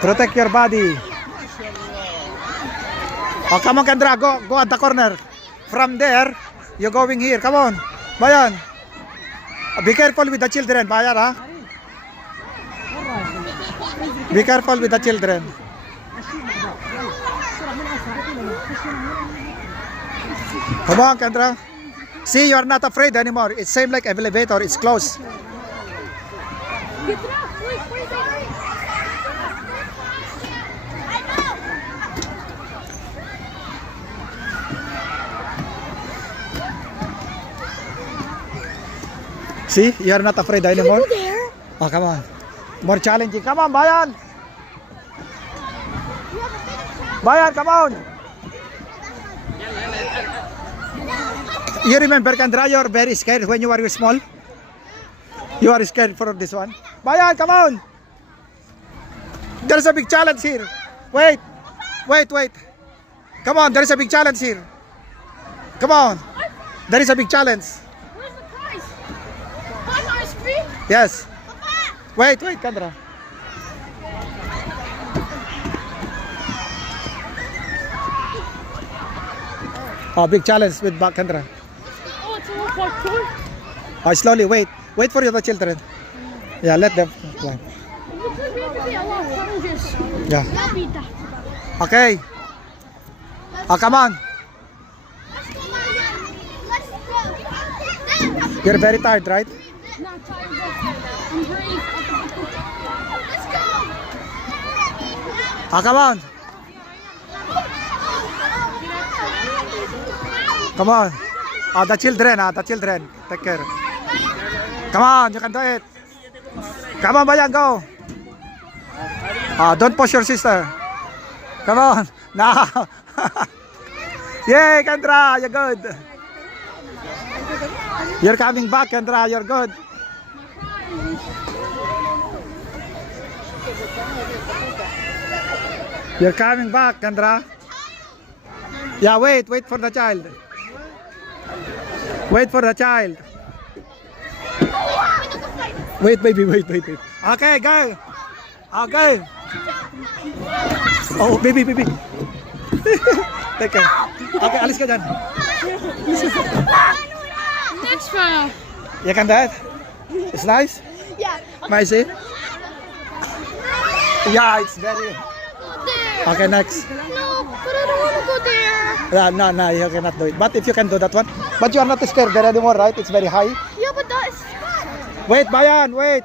Protect your body. Oh, come on, Kendra. Go at the corner. From there, you're going here. Come on. Bayan. Be careful with the children, Bayan, ha? Be careful with the children. Come on, Kendra. See, you are not afraid anymore. It's same like elevator. It's closed. See, you are not afraid anymore. Can we go there? Oh, come on. More challenging. Come on, Bayan. Bayan, come on. You remember, Kendra, you're very scared when you were small? You are scared for this one? Bayan, come on. There's a big challenge here. Wait. Come on, there is a big challenge here. Come on. There is a big challenge. Where's the prize? Buy ice cream? Yes. Wait, Kendra. Oh, big challenge with Kendra. Oh, it's a little parkour. Oh, slowly, wait for the children. Yeah, let them climb. Look, maybe a lot of challenges. Yeah. I'll beat that. Okay. Oh, come on. Let's go, Maria. Let's go. You're very tired, right? Not tired, but I'm brave. Let's go. Oh, come on. Come on. Oh, the children. Take care. Come on, you can do it. Come on, Bayan, go. Don't push your sister. Come on. Now. Yay, Kendra, you're good. You're coming back, Kendra, you're good. You're coming back, Kendra. Yeah, wait for the child. Wait for the child. Wait, baby, wait. Okay, go. Okay. Oh, baby. Take care. Okay, alis ka dyan. Next round. You can do it? It's nice? Yeah. Spicy? Yeah, it's very... Go there. Okay, next. No, but I don't want to go there. No, you cannot do it. But if you can do that one. But you are not scared there anymore, right? It's very high. Yeah, but that's... Wait, Bayan, wait.